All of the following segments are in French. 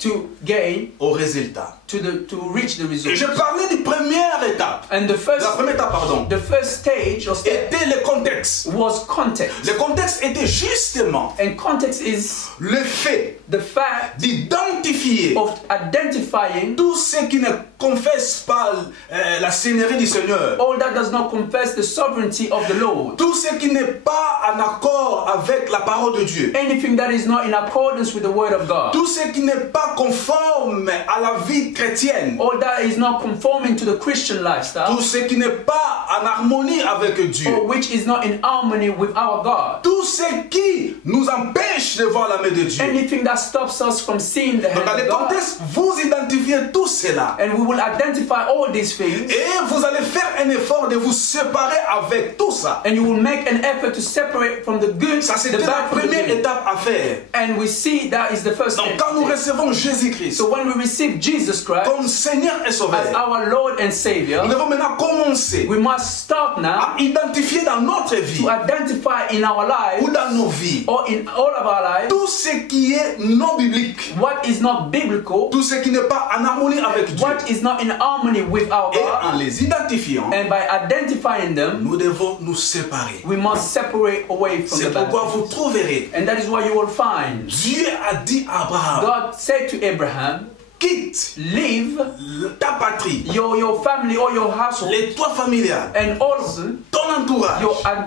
to gain, au résultat. to reach the Et result. je parlais de première étape. And the La première étape, pardon. first stage or step Était le contexte. was context. Le contexte était justement And context is le fait the fact d'identifier of identifying tous ceux qui ne confessent pas la seigneurie du Seigneur. all that does not confess the sovereignty of the Lord. Tout ce qui n'est pas en accord avec la parole de Dieu. Anything that is not in accordance with the word of God. Tout ce qui n'est pas conforme à la vie chrétienne. All that is not conforming to the Christian lifestyle. Tout ce qui n'est pas en harmonie avec Dieu. Or which is not in harmony with our God. Tout ce qui nous empêche de voir la main de Dieu. Anything that stops us from seeing the Donc, dans hand le of God. contexte, vous identifiez tout cela. And we will identify all these things. Et vous allez faire un effort de vous séparer avec tout ça. And you will make an effort to separate from the good, Ça, the c'était la bad from the première good. étape à faire. And we see that is the first Donc, step. quand nous recevons Jésus-Christ So when we receive Jesus Christ comme Seigneur et as Sauveur, our Lord and Savior, nous devons maintenant commencer we must start now à identifier dans notre vie to identify in our lives ou dans nos vies or in all of our lives tout ce qui est non biblique, what is not biblical, tout ce qui n'est pas en harmonie avec Dieu. what is not in harmony with our Et God. en les identifiant, And by identifying them, nous devons nous séparer. we must separate away from the C'est bad. pourquoi vous trouverez, And that is why you will find Dieu a dit à Abraham, God said to Abraham, quitte leave ta patrie, your family or your household les toits familiales, and also ton entourage,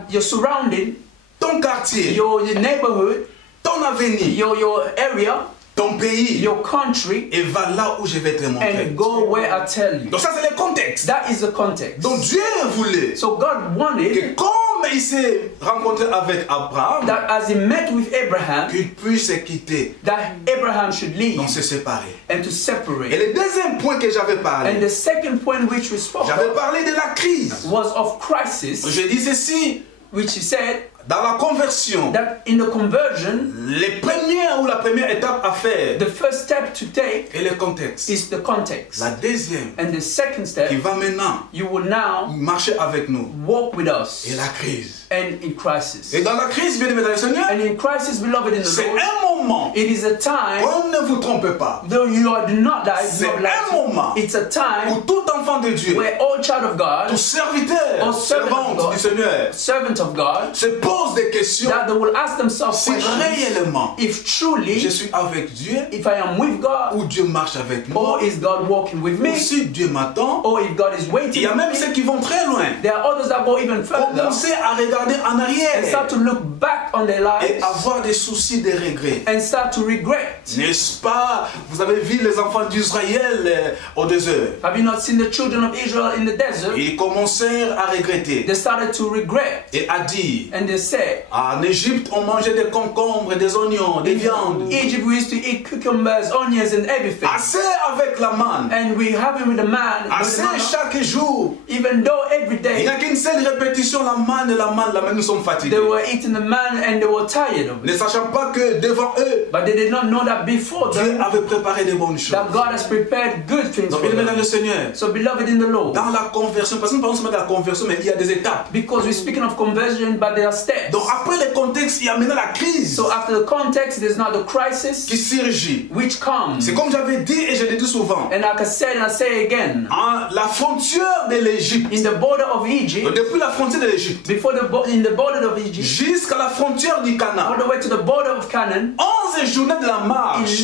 your surrounding, ton quartier, your neighborhood, ton avenir, your area, ton pays, your country, et va là où je vais te montrer. and go where I tell you. Donc ça c'est le contexte. That is the context. Donc Dieu voulait So God wanted que comme il s'est rencontré avec Abraham, that as he met with Abraham, qu'il puisse se quitter, that Abraham should leave donc se séparer. and to Et separate. le deuxième point que j'avais And parlé, the second point which we spoke j'avais of parlé de la crise. was of crisis, Je dis ceci, which he said dans la conversion, that in the conversion, la première étape à faire the first step to take est le contexte. is the context. La deuxième And the second qui step, va maintenant you will now marcher avec nous walk with us est la crise. and in crisis. Et dans la crise, bien aimé dans le Seigneur, And in crisis, beloved in the c'est Lord, un moment. it is a time, Oh, ne vous trompez pas. though you do not die, C'est not un lie, moment it's a où time tout enfant de Dieu, where all child of tout God, serviteur, Oh, servant of servante God. du Seigneur, servant of God, se pose des questions. that they will ask themselves Si questions, réellement if je truly, suis avec Dieu if I am with God, ou Dieu marche avec moi, or is God walking with ou me, si Dieu m'attend, or if God is il waiting y a for même me. ceux qui vont très loin. There are others that go even further Commencer à regarder en and arrière start to look back on their et lives avoir des soucis, des regrets. and start to regret. N'est-ce pas? Vous avez vu les enfants d'Israël au désert. Have you not seen the children of Israel in the desert? Ils commencèrent à regretter They started to regret et à dire, and they said, en Égypte, on mangeait des concombres, des oignons, des viandes. in Egypt we used to eat cucumbers, onions and everything. Assez avec la manne. And we have it with the man, with the Assez manna, chaque jour. even though every Il n'y day a qu'une seule répétition, la manne et la manne, là, mais nous sommes fatigués. they were eating the man and they were tired of it. Ne sachant pas que devant eux, But they did not know that before Dieu them, avait préparé de bonnes choses. that God has prepared good things Donc, for bien aimé dans le them. Seigneur, So beloved in the Lord, dans la conversion, parce que nous parlons seulement de la conversion, mais il y a des étapes. because we're speaking of conversion, but there are steps. Donc après le contexte, il y a maintenant la crise So after the context, there's now the qui crisis surgit. which comes. C'est comme j'avais dit et je l'ai dit souvent. And like I said and I say again, La frontière de l'Égypte, in the border of Egypt, depuis la frontière de l'Égypte before in the border of Egypt, jusqu'à la frontière du all Canaan, the way to the border of Canaan, 11 journées de la marche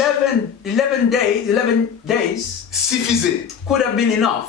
11 days suffisaient could have been enough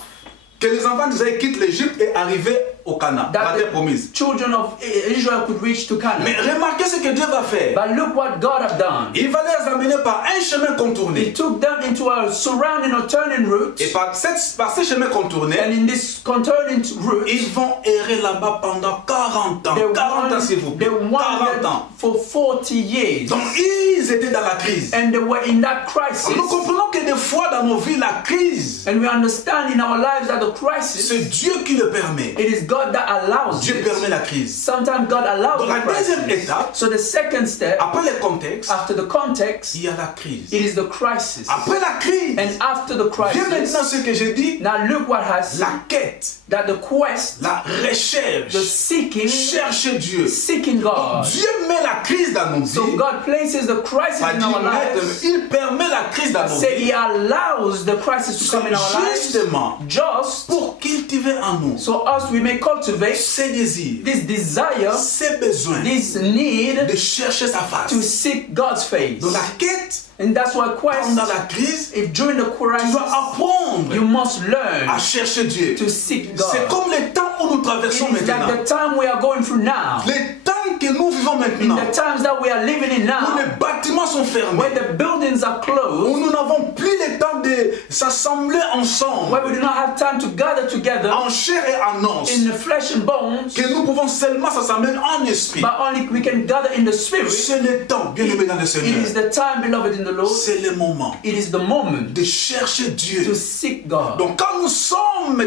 que les enfants d'Israël quittent l'Égypte et arrivent au Canaan, la that terre promise. the children of Israel could reach to Mais Canaan. remarquez ce que Dieu va faire. But look what God have done. Il va les amener par un chemin He contourné. took them into a surrounding or turning route, Et par ce chemin contourné, and in this turning route, ils vont errer là-bas pendant 40 ans. 40 ans s'il vous plaît. they 40 wandered ans. for 40 years. Donc ils étaient dans la crise. And they were in that crisis. Nous comprenons que des fois dans nos vies, la crise, And we understand in our lives that the crisis, c'est Dieu qui le permet. it is God that allows Dieu it. permet la crise. Sometimes God allows Donc la the deuxième crisis. étape, So the second step, après le contexte, after the context, il y a la crise. it is the crisis. Après la crise, And after the viens maintenant crisis, ce que j'ai dit, now look what has la quête, that the quest, la recherche, the seeking, chercher Dieu. seeking Donc God. Dieu met la crise dans nos So vies. God places the crisis Pas in dit our mettre, lives. mais il permet la crise dans nos Say vies. He allows the crisis to come in our lives Justement, just pour cultiver en nous so us we may cultivate ses désirs, this desire, ses besoins this need de chercher sa to face. seek God's face. Dans la quête, And that's why quest, pendant la crise, if during the tu crisis, dois apprendre you must à learn chercher Dieu. to seek C'est God. comme le temps où nous It traversons is like maintenant. the time we are going through now. Les temps que nous vivons In maintenant, the times that we are living in où now, les bâtiments sont fermés, where the buildings are où closed, nous n'avons plus le temps de s'assembler ensemble, where we do not have time to gather together en chair et en os, in the flesh and bones, que nous pouvons seulement s'assembler en esprit. but only we can gather in the spirit. C'est le temps, bien aimé dans le It Seigneur. is the time, beloved in the Lord. C'est le moment It is the moment de chercher Dieu. to seek God. Donc quand nous sommes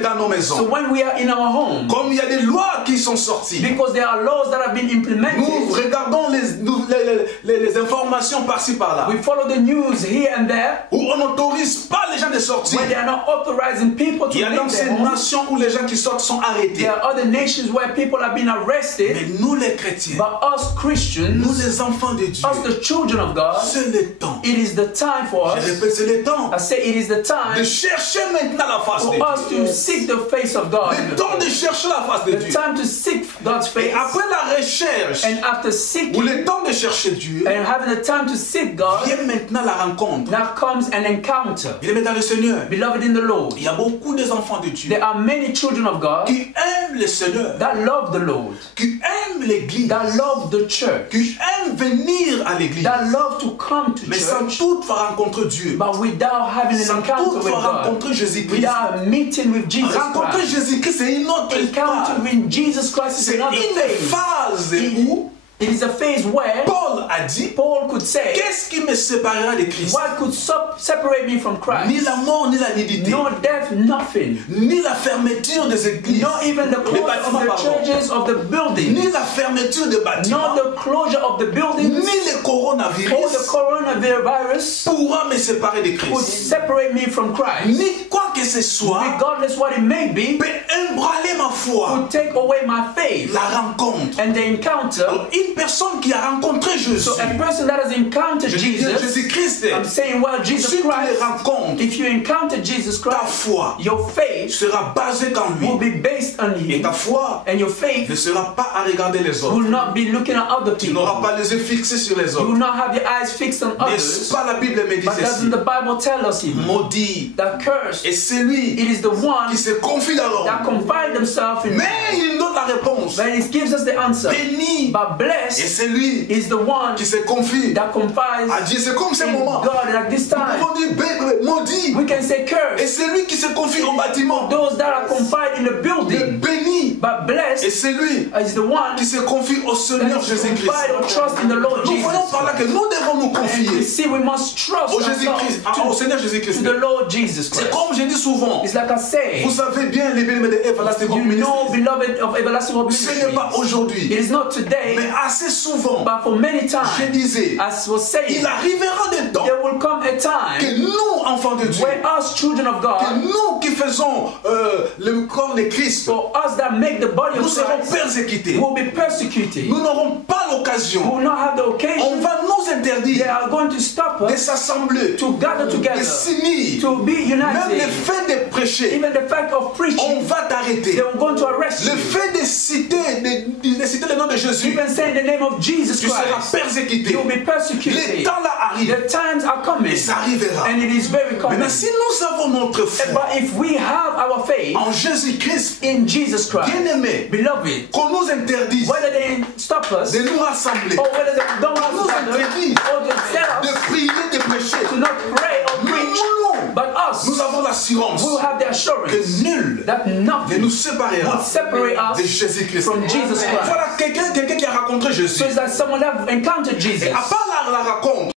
dans nos So maisons, when we are in our home, comme il y a des lois qui sont sorties, because there are laws that have been nous implemented, regardons les informations par-ci par-là, we follow the news here and there, où on n'autorise pas les gens de sortir. where they are not authorizing people Il y to a leave donc their ces homes. nations où les gens qui sortent sont arrêtés. There are other nations where people have been arrested, Mais nous les chrétiens, but us nous Christians, les enfants de Dieu, us the children of God, c'est le temps. it is the time for Je us, répète, c'est le temps I say it is the de time chercher maintenant la face de for us Dieu. to seek the face of God, Le temps de chercher la face de the Dieu. time to seek God's Et face, après la recherche, and after ou seeking le temps de chercher Dieu, and having the time to seek God, vient maintenant la rencontre. now comes an encounter. Il est dans le Seigneur. Beloved in the Lord, Il y a beaucoup des enfants de Dieu there are many children of God qui aiment le Seigneur, that love the Lord, qui aiment l'église, that love the church, qui aiment venir à l'église, that love to come to mais sans church, toutefois rencontrer Dieu, but without having an sans encounter with toutefois God, rencontrer Jésus-Christ. without meeting with Jesus Rencontrer Christ. Jésus-Christ, c'est une autre Encounter phase. with Jesus Christ is C'est another une phase. phase où It is a phase where Paul a dit, Paul could say, qu'est-ce qui me séparera de Christ? what could separate me from Ni Christ? la mort, ni la nudité, No death, nothing. ni la fermeture des églises, Not even the des closure of bâtiments, the pardon, churches, of the buildings. ni la fermeture des bâtiments, Not the closure of the buildings. ni le Or the coronavirus coronavirus pourra me séparer de would Christ. separate me from Christ. Ni quoi que ce soit Regardless what it may be, peut ébranler ma foi. would take away my faith. La rencontre. And the encounter, Alors, une personne qui a rencontré Jésus, so a person that has encountered je dis bien Jesus, Jésus-Christ, I'm saying, well, si Jesus tu les Christ, rencontres, if you encounter Jesus ta Christ, foi your faith sera basée en will lui. be based on Et Him. ta foi And your ne faith sera pas à regarder les autres. will not be looking at other Tu people. n'auras pas les yeux fixés sur les You will autres. not have your eyes fixed on N'est-ce others. pas la Bible me dit But ceci? doesn't the Bible tell us even Maudit that cursed, et c'est lui it is the one qui se confie à l'homme. that confide himself in, Mais il donne la réponse. but it gives us the answer. Béni But et blessed c'est lui is the one qui se confie that confides à Dieu. C'est comme ce in moment. God. And at this Nous time, pouvons dire maudit we can say et cursed. c'est lui qui se confie au bâtiment. Those that are confided in the building, Béni but et blessed c'est lui is the one qui se confie au that Seigneur is Jésus-Christ. confide or trust in the Lord Nous Jesus. voyons par là que nous devons nous And we confier see we must trust au Jésus-Christ, au ourselves Seigneur to Jésus-Christ. the Lord Jesus C'est Christ. comme je dis souvent, It's like I say, vous savez bien les bien-aimés de Everlasting Hope you know, Ministries. beloved of Everlasting Hope Ce n'est pas Ministries, aujourd'hui, it is not today, mais assez souvent, but for many je times, disais, as was saying, il arrivera des temps there will come a time que nous, enfants de Dieu, where us children of que God, nous qui faisons le corps de Christ, for us that make the body nous of serons Christ, persécutés. will be persecuted. Nous n'aurons pas We l'occasion. will not have the On occasion. va nous They interdire are going to stop de us s'assembler, to gather de together, s'unir. to be Même le united. fait de prêcher, Even the fact of on preaching, va t'arrêter. they are going to arrest Le you. fait de citer le nom de Jésus, Even saying the name of Jesus tu seras Christ, persécuté. you will be Les persecuted. temps là arrivent The times are coming, et ça arrivera. and it is very coming. Maintenant, si nous avons notre foi But if we have our faith en Jésus-Christ, in Jesus Christ, bien-aimé, beloved, qu'on nous interdise whether they stop us de nous rassembler, or whether they don't qu'on nous gather, interdise or they tell de us prier, de prêcher, to not pray or preach, nous, but us, nous avons l'assurance we will have the assurance que nul that ne nothing nous séparera will separate de us Jésus-Christ. from Jesus Christ. Voilà quelqu'un qui a rencontré Jésus. So it's like someone that encountered Et Jesus. à part la rencontre,